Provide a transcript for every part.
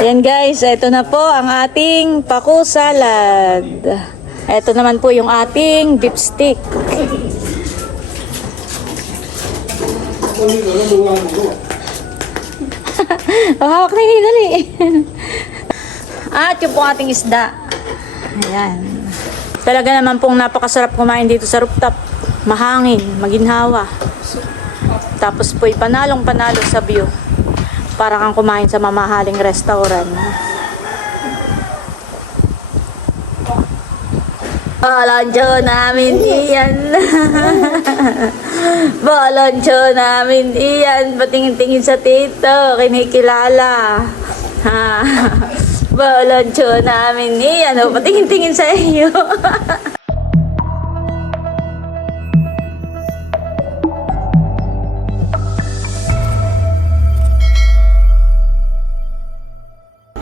Ayan guys, ito na po ang ating paku salad. Ito naman po yung ating beef stick. oh, hawak na yun, dali. At yung po ating isda. Ayan. Talaga naman pong napakasarap kumain dito sa rooftop. Mahangin, maginhawa. Tapos po'y panalong panalo sa view. Para kang kumain sa mamahaling restaurant. Balancho namin iyan. Balancho namin iyan. Patingin-tingin sa tito. Kinikilala. Ha. Balancho namin iyan. O, patingin-tingin sa iyo.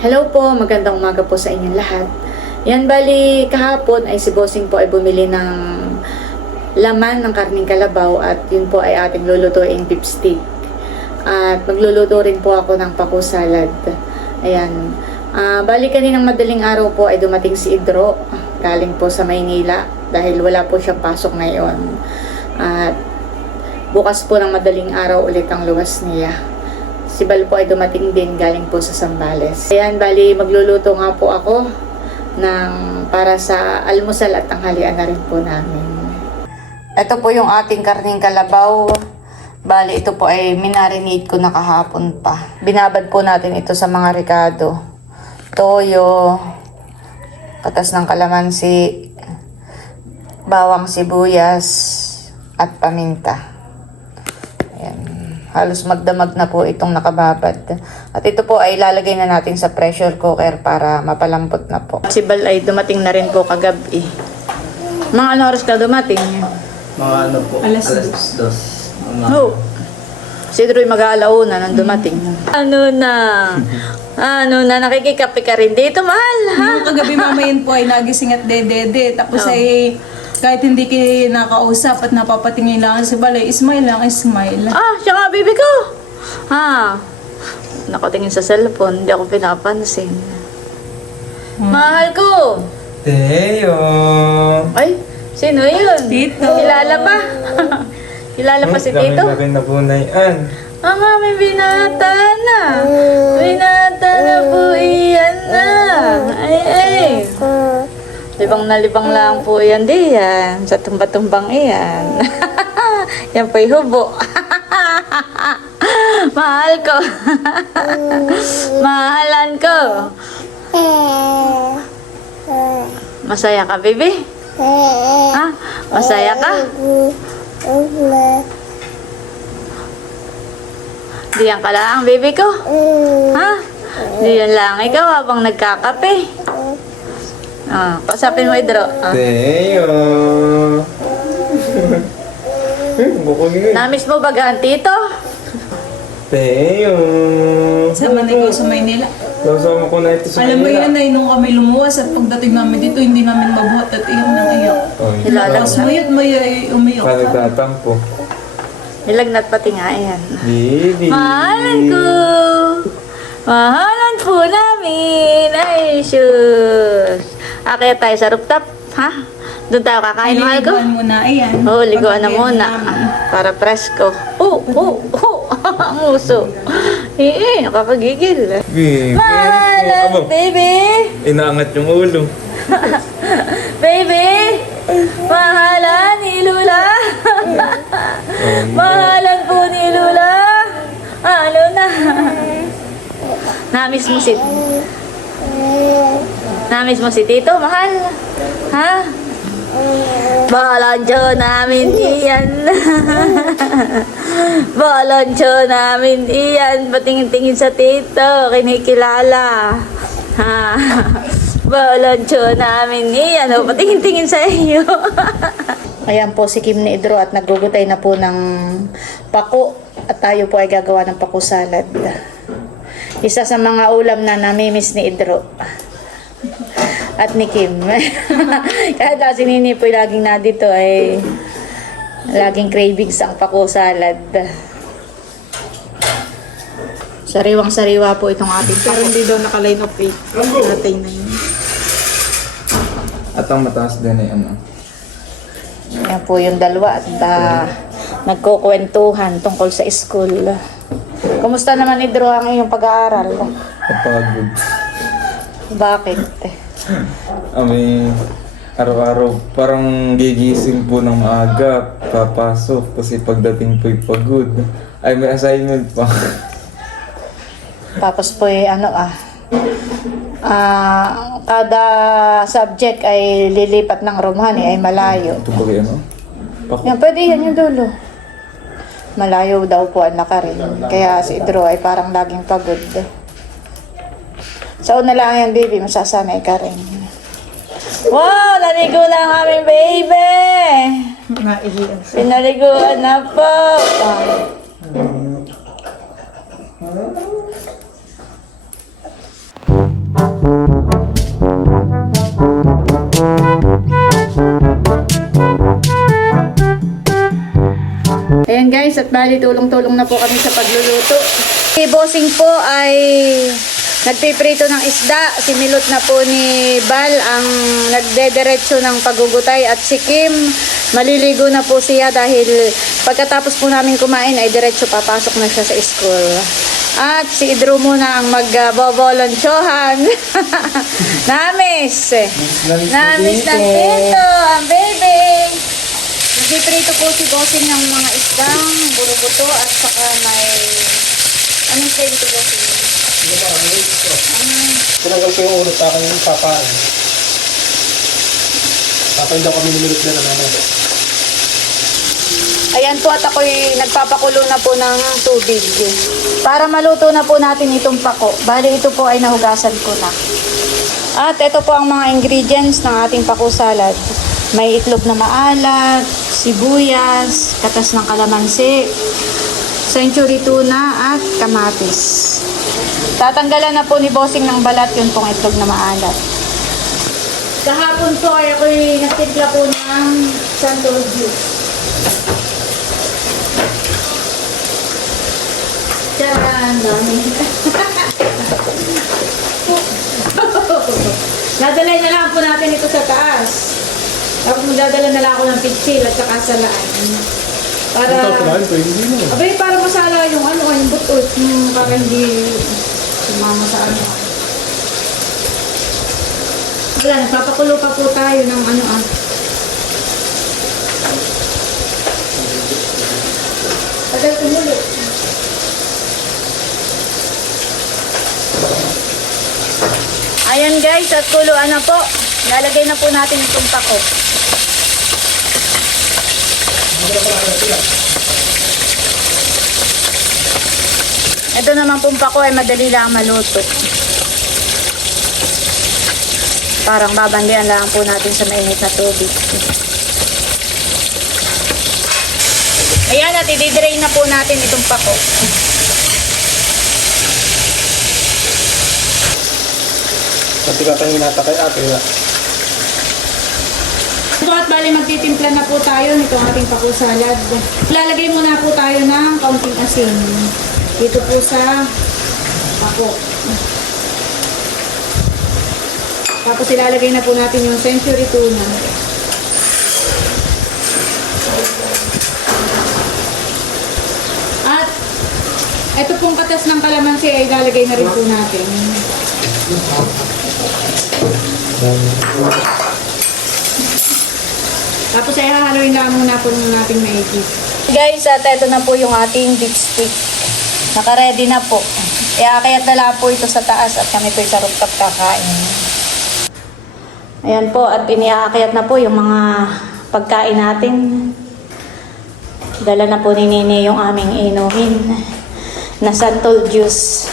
Hello po, magandang umaga po sa inyong lahat. Yan bali kahapon ay si Bossing po ay bumili ng laman ng karning kalabaw at yun po ay ating lulutuin steak. At magluluto rin po ako ng paku salad. Ayan. Ah, bali kaninang madaling araw po ay dumating si Idro galing po sa Maynila dahil wala po siyang pasok ngayon. At bukas po ng madaling araw ulit ang luwas niya. Si Bal po ay dumating din galing po sa Sambales. Ayan, bali magluluto nga po ako ng para sa almusal at tanghalian na rin po namin. Ito po yung ating karning kalabaw. Bali, ito po ay minarinate ko na kahapon pa. Binabad po natin ito sa mga ricado. Toyo, katas ng kalamansi, bawang sibuyas, at paminta. Halos magdamag na po itong nakababad. At ito po ay lalagay na natin sa pressure cooker para mapalambot na po. Si Bal ay dumating na rin po kagabi. Mga ano oras ka dumating? Mga ano po? Alas dos. Mga Oh. Si Droy mag-aalauna nang dumating. Ano na? Ano na? Nakikikape ka rin dito, mahal, ha? Yung kagabi mamayin po ay nagising at dedede. Tapos Oh. ay kahit hindi kayo nakausap at napapatingin lang sa balay, smile lang, smile. Ah, siya nga, baby ko. Ha? Nakatingin sa cellphone, hindi ako pinapansin. Mahal ko. Teo! Ay, sino yun? Tito. Kilala pa? Kilala pa si Tito? Laki na po na yan. Mama, may binata na. Binata na po iyan na. Ay, ay. Libang na libang lang po yan di yan. Sa tumba-tumbang iyan. yan po'y hubo. Mahal ko. Mahalan ko. Masaya ka, baby? Ha? Masaya ka? Diyan ka lang, baby ko. Ha? Diyan lang ikaw habang nagkakape. Ah, pasapin mo idro. Ah. Teo! Bukog yun. Namiss mo ba gaan tito? Teo! Sa Manigaw sa Maynila. Kasama ko na ito sa Alam mo kanila. yan ay nung kami lumuwas at pagdating namin dito, hindi namin mabuhat at iyak nang iyak. Ay, Kilala Tapos ka. mayat maya ay umiyak ka. nagtatampo? Nilagnat pati nga yan. Baby! Mahalan ko. Mahalan po namin. Ay, shoes. Akaya tayo sa rooftop. Ha? Doon tayo kakain, mahal ko. Ililigawan mo na, ayan. Oo, oh, liguan na muna. Para presko. Oh, oh, oh. Muso. Eh, eh, nakakagigil. Baby! Mahalan, Abo, baby. inaangat yung ulo. Baby. Mahalan ni Lula. Oh, Mahalan po ni Lula. Ano na? Namiss mo si... Namiss mo si Tito, mahal. Ha? Balancho namin iyan. Balancho namin iyan. Patingin-tingin sa Tito, kinikilala. Ha? Balancho namin iyan. O, patingin-tingin sa iyo. Ayan po si Kim ni Idro at nagugutay na po ng pako at tayo po ay gagawa ng pako salad. Isa sa mga ulam na namimiss ni Idro at ni Kim. Kaya daw si Nini po laging na dito ay laging cravings ang pako salad. Sa Sariwang-sariwa po itong ating Pero hindi daw naka-line of eight. Natay na yun. At ang mataas din ay ano. Yan po yung dalawa at ah, nagkukwentuhan tungkol sa school. Kumusta naman Idro ang iyong pag-aaral? Kapagod. Bakit? Ami, araw-araw parang gigising po ng maaga, papasok kasi pagdating po'y pagod. Ay, may assignment pa. Tapos po eh, ano ah, ah, kada subject ay lilipat ng Romani ay malayo. Ito ba kayo, ano? Pako. Yan, pwede yan yung dulo. Malayo daw po ang lakarin. Kaya si Idro ay parang laging pagod. Sa una lang yan, baby. Masasanay ka rin. Wow! Naligo na ang aming baby! Naihiyan. Pinaliguan na po! Ayan guys, at bali tulong-tulong na po kami sa pagluluto. Si Bossing po ay nagpiprito ng isda. Sinilot na po ni Bal ang nagdederecho ng pagugutay at si Kim maliligo na po siya dahil pagkatapos po namin kumain ay diretso papasok na siya sa school. At si Idro muna ang magbobolontyohan. Namis! Namis ng tito, ang baby! Nagpiprito po si Bossing ng mga isdang burubuto at saka may... Anong flavor ito Bossing? Tinanggal ko yung ulo sa akin yung papain. Papain daw kami nilulot na naman. Ayan po at ako'y nagpapakulo na po ng tubig. Para maluto na po natin itong pako. Bali ito po ay nahugasan ko na. At ito po ang mga ingredients ng ating pako salad. May itlog na maalat, sibuyas, katas ng kalamansi, century tuna at kamatis. Tatanggalan na po ni Bossing ng balat yung pong itlog na maalat. Kahapon po ay ako'y nagtimpla po ng Santos juice. Charan! Dami. Dadalay na lang po natin ito sa taas. Tapos magdadala na lang ako ng pitsil at saka salaan. Para... Ito, kumain, pwede din mo. Abay, para masala yung ano, yung butot. Yung para hindi sumama sa ano. Wala, nagpapakulo pa po tayo ng ano ah. Tagal kumulo. Ayan guys, at kuluan na po. Lalagay na po natin itong pako. Ito naman pong pako ay madali lang maluto. Parang babandian lang po natin sa mainit na tubig. Ayan, at i-drain na po natin itong pako. Pati ka tayo nata kay ate. ah. Ito at bali magtitimpla na po tayo nitong ating pako salad. Lalagay muna po tayo ng kaunting asin. Dito po sa pako. Tapos ilalagay na po natin yung century tuna. At ito pong katas ng kalamansi ay ilalagay na rin po natin. Tapos ay hahaluin lang muna po natin maigi. Guys, at ito na po yung ating beef stick. Naka-ready na po. Iakayat na lang po ito sa taas at kami po sa rooftop kakain. Ayan po, at iniaakayat na po yung mga pagkain natin. Dala na po ni Nini yung aming inuhin na santol juice.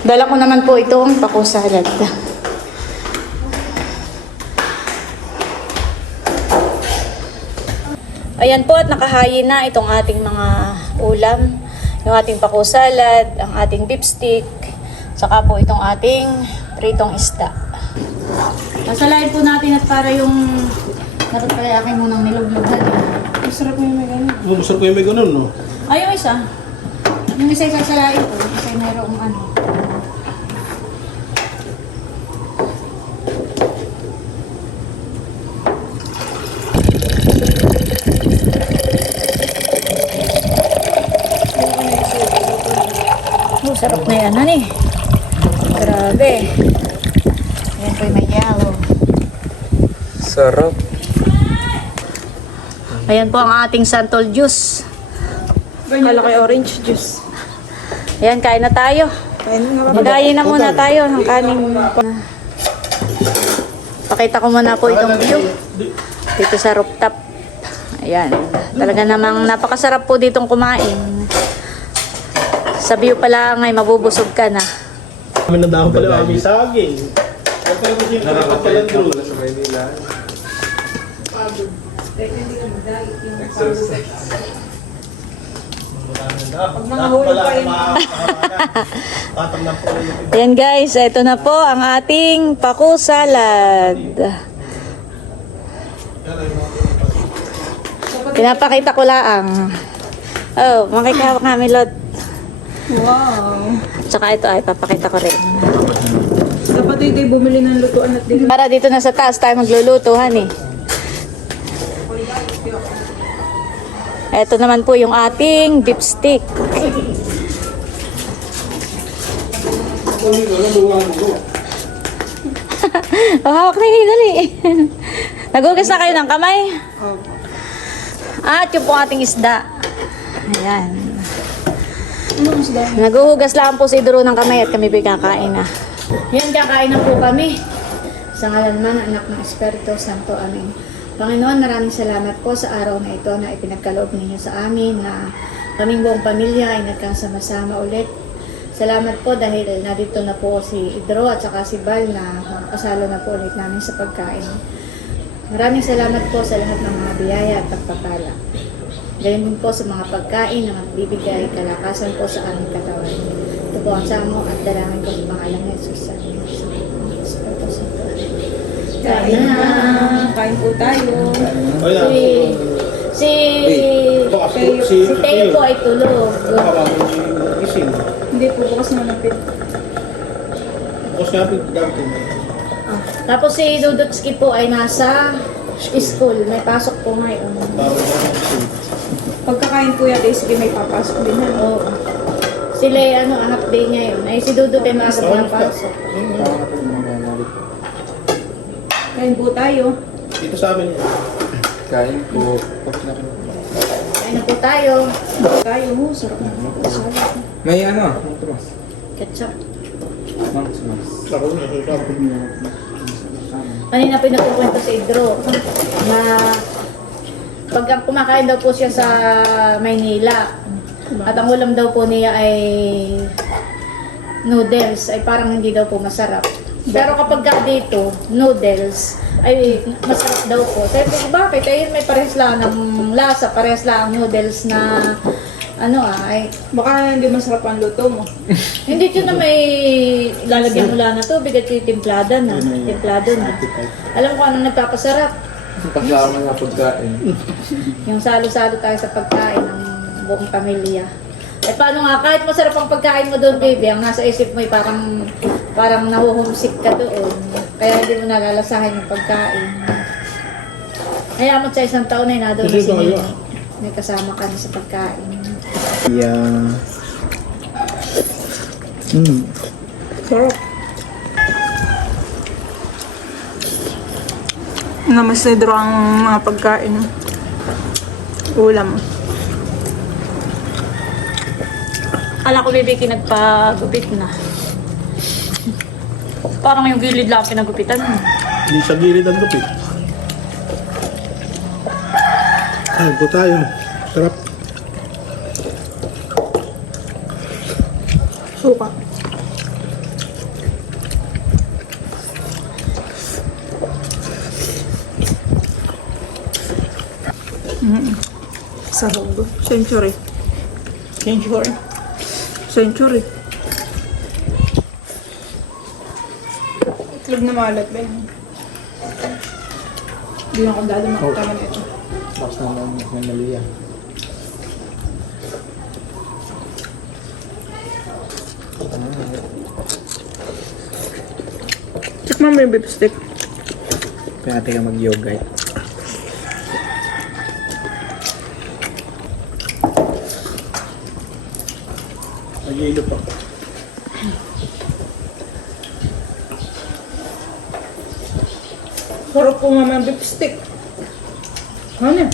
Dala ko naman po itong pako salad. Ayan po at nakahayin na itong ating mga ulam. Yung ating pako salad, ang ating beef stick, saka po itong ating pritong isda. Masalain po natin at para yung dapat pala aking munang niluglog na din. Masarap mo yung may ganun. Oh, masarap ko yung may ganun, no? Ay, yung isa. Yung isa sasalain ko, yung isa mayroong ano. Oh, sarap na yan, honey. Grabe. Ayan po yung may yellow. Sarap. Ayan po ang ating santol juice. Kala kay orange juice. Ayan, kain na tayo. Magayin na muna tayo ng kaning. Pakita ko muna po itong view. Dito sa rooftop. Ayan. Talaga namang napakasarap po ditong kumain. Sa view pa lang ay mabubusog ka na. Kami na dahon pala kami saging. Pala mo siya katapat pala doon. sa Maynila. Ayan guys, ito na po ang ating paku salad. Pinapakita ko lang. Oh, makikihawak namin lot. Wow. Tsaka ito ay papakita ko rin. Dapat ito bumili ng lutuan at din. Para dito na sa taas tayo magluluto, honey. Ito naman po yung ating beef stick. oh, hawak na yun, dali. Nagugas na kayo ng kamay? At yung po ating isda. Ayan. Naguhugas lang po si Duro ng kamay at kami kakain na. Yan, kakain na po kami. Sa ngalan man, anak ng Espiritu Santo. Amen. Panginoon, maraming salamat po sa araw na ito na ipinagkaloob ninyo sa amin na kaming buong pamilya ay nagkasama-sama ulit. Salamat po dahil narito na po si Idro at saka si Bal na kasalo na po ulit namin sa pagkain. Maraming salamat po sa lahat ng mga biyaya at pagpapala. Gayon din po sa mga pagkain na magbibigay kalakasan po sa aming katawan. Ito po ang samo at dalangin ko sa pangalan ng Jesus. Kain na! Kain po tayo. Ay, na. Si... Si... Si, si... si Teo po ay tulog. Hindi po bukas na napit. Bukas gamit mo. Ah, Tapos si Dudutski po ay nasa school. May pasok po ngayon. Para ba po yan, eh, sige may papasok din na. Oo. Sila ay ano, half day ngayon. Ay si Dudut ay maaga po ang pasok. Kain po tayo. Dito sa amin yan. Kain po. Kain na po tayo. Tayo, oh, sarap na. Sarap. May ano? Ketchup. Na, sasabi. Kanina pinagkukwento si Idro na pag kumakain daw po siya sa Maynila at ang ulam daw po niya ay noodles ay parang hindi daw po masarap. Pero kapag ka dito, noodles, ay masarap daw po. Sabi ko, bakit? Ayun may parehas lang ng lasa, parehas lang ang noodles na ano ah, ay Baka hindi masarap ang luto mo. hindi ito na may lalagyan mo lang na tubig at yung timplada na. Timplado na. Alam ko anong nagpapasarap. Kasama na pagkain. Yung salo-salo tayo sa pagkain ng buong pamilya. Eh paano nga, kahit masarap ang pagkain mo doon, baby, ang nasa isip mo ay parang, parang nahuhumsik ka doon. Kaya hindi mo nalalasahan yung pagkain. Kaya mo sa isang taon ay nadoon na si Nino. May kasama ka na sa pagkain. Yeah. Mm. Na draw ang mga pagkain. Ulam. Kala ko, baby, kinagpagupit na. Parang yung gilid lang pinagupitan. Hindi sa gilid ang lupit. Ay, po tayo. Sarap. Suka. Mm. Sarap. Century. Century. Century. Itlog na malat ba yun? Hindi na ako dali makatama na ito. Box naman ng Malia. Tikman mo yung beef stick. Kaya natin ka mag-yogurt. Nag-iilo pa. Sarap po nga yung beef stick. Ano?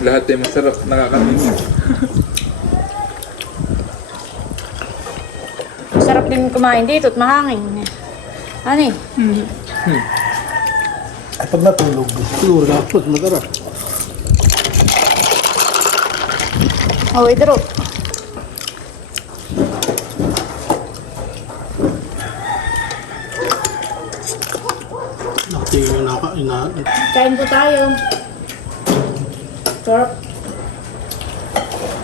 Lahat ay masarap, nakakamiss. Sarap din kumain dito at mahangin. Ano eh? Ay, pag natulog, siguro dapat masarap. Oh, idro. Nakatingin yung naka, ina, Kain po tayo. Sarap.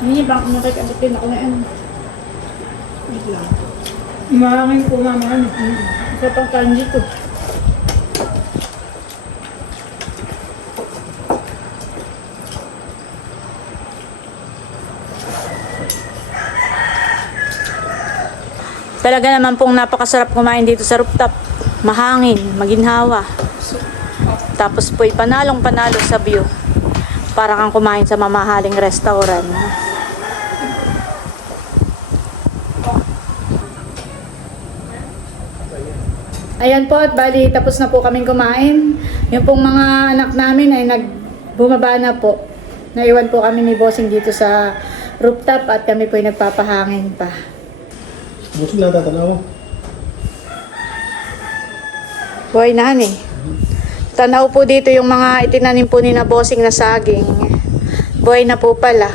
Hindi bang nakikabit ako na yan. Mahangin po mama. Ano? Isa pang kain dito. Talaga naman pong napakasarap kumain dito sa rooftop. Mahangin, maginhawa. Tapos po'y panalong panalo sa view. Para kang kumain sa mamahaling restaurant. Ayan po at bali tapos na po kaming kumain. Yung pong mga anak namin ay nagbumaba na po. Naiwan po kami ni Bossing dito sa rooftop at kami po ay nagpapahangin pa. gusto na tatanaw. Buhay na eh. Tanaw po dito yung mga itinanim po ni na Bossing na saging. Buhay na po pala.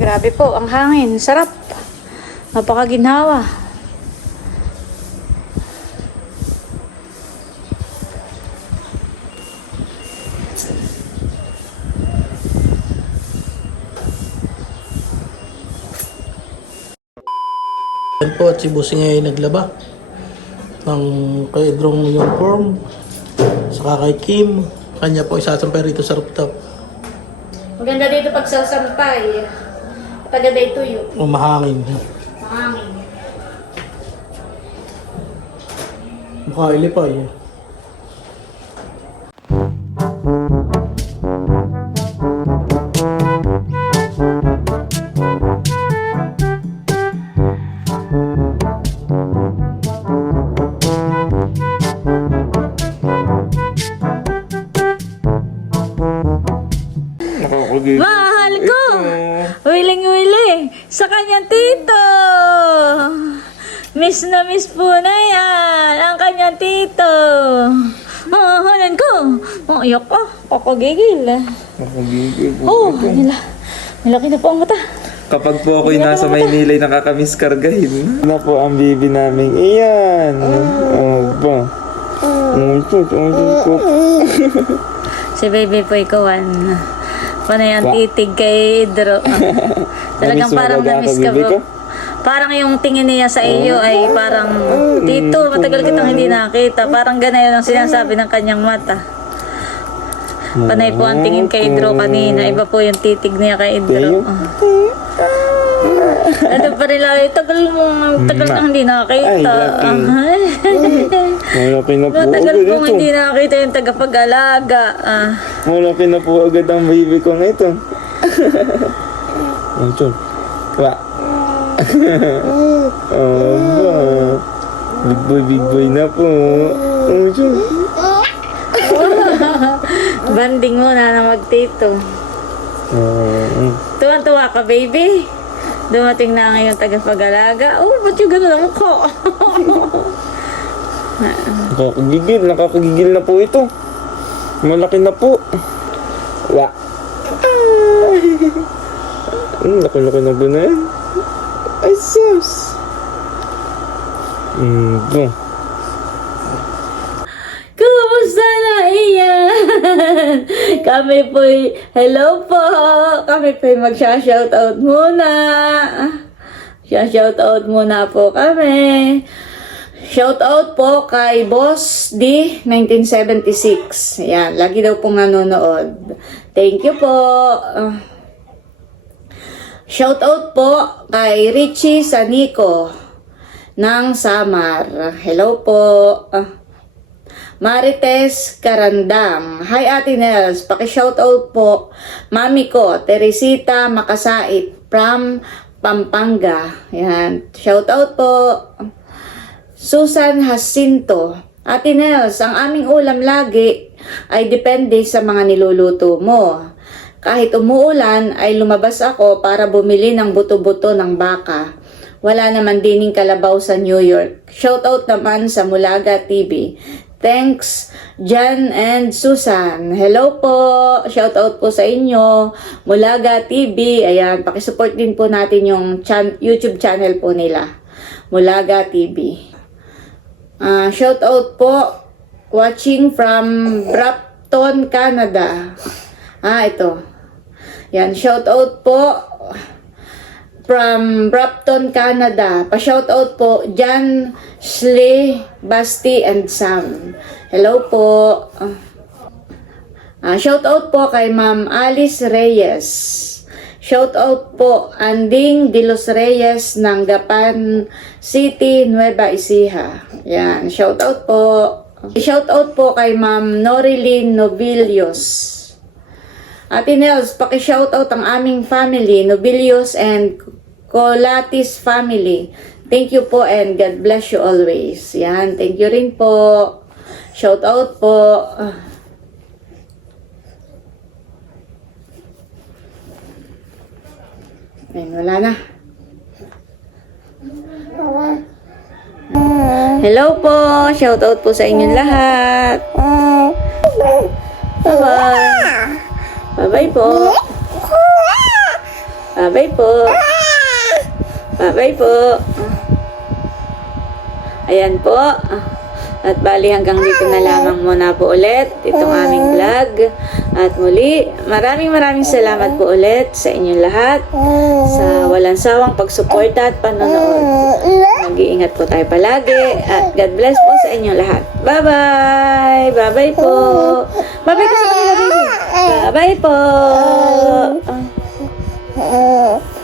Grabe po, ang hangin. Sarap. Napakaginhawa. Si Busing ay naglaba ng kay Edrong uniform saka kay Kim. Kanya po isasampay rito sa rooftop. Maganda dito pag sasampay. Tagaday tuyo. Umahangin. Mahangin. Mukha ilipay. Nakakagigil. Kakagigil. Nakakagigil po. Oh, nila. Nilaki na po ang mata. Kapag po ako'y nasa Maynila, ay nakakamiss kargahin. Ano po ang bibi namin? Iyan! Oh, ba? Oh, tut, oh, tut. Si baby po ikawan. Panay ang titig kay Idro. Talagang Namiss mo parang ba namiss ka baby po. ko? Parang yung tingin niya sa iyo ay parang, Tito, matagal kitang hindi nakita. Parang ganayon ang sinasabi ng kanyang mata. Panay po ang tingin kay Idro kanina. Iba po yung titig niya kay Idro. Ano pa rin lang, tagal mo, tagal kang hindi nakita. Ay, Malaki na po Matagal agad pong ito. hindi nakita yung tagapag-alaga. Ah. Malaki na po agad ang baby ko na ito. Oh, tut. Wa. oh, ba? Big boy, big boy na po. Oh, tut. Banding mo na na magtito. Oh, Tuwan-tuwa ka, baby. Dumating na ngayon tagapag-alaga. Oh, ba't yung gano'n ang mukha? nakakagigil, nakakagigil na po ito. Malaki na po. Wa. Hmm, laki-laki na ba na yan? Ay, sus. Hmm, bo. Kumusta na iyan? Kami po'y, hello po. Kami po'y magsha-shoutout muna. Shoutout muna po kami. Shoutout po kay Boss D 1976. Yan, lagi daw pong nanonood. Thank you po. Uh, Shoutout po kay Richie Sanico ng Samar. Hello po. Ah, Marites Karandang. Hi Ate Nels, paki-shoutout po. Mami ko, Teresita Makasait from Pampanga. Yan, shoutout po. Susan Jacinto. Ate Nels, ang aming ulam lagi ay depende sa mga niluluto mo. Kahit umuulan ay lumabas ako para bumili ng buto-buto ng baka. Wala naman dining kalabaw sa New York. Shoutout naman sa Mulaga TV. Thanks, Jan and Susan. Hello po. Shoutout po sa inyo. Mulaga TV. Ayan, pakisupport din po natin yung chan- YouTube channel po nila. Mulaga TV. Ah, shout out po watching from Brampton, Canada. Ah, ito. Yan, shout out po from Brampton, Canada. Pa-shout out po Jan, Shley, Basti, and Sam. Hello po. Ah, shout out po kay Ma'am Alice Reyes. Shout out po Anding de los Reyes ng Gapan City, Nueva Ecija. Yan, shout out po. Shout out po kay Ma'am Norilyn Nobilios. Ate Nels, paki-shoutout ang aming family, Nobilios and Colatis family. Thank you po and God bless you always. Yan, thank you rin po. Shoutout po. Ayun, wala na. Hello po! Shoutout po sa inyong lahat. Bye-bye! Bye-bye po! Bye-bye po! Bye-bye po! Ayan po. At bali hanggang dito na lamang muna po ulit itong aming vlog. At muli, maraming maraming salamat po ulit sa inyong lahat sa walang sawang pagsuporta at panonood. Mag-iingat po tayo palagi at God bless po sa inyong lahat. Bye-bye! Bye-bye po! Bye-bye ka sa kanila, baby! Bye-bye po! Ah.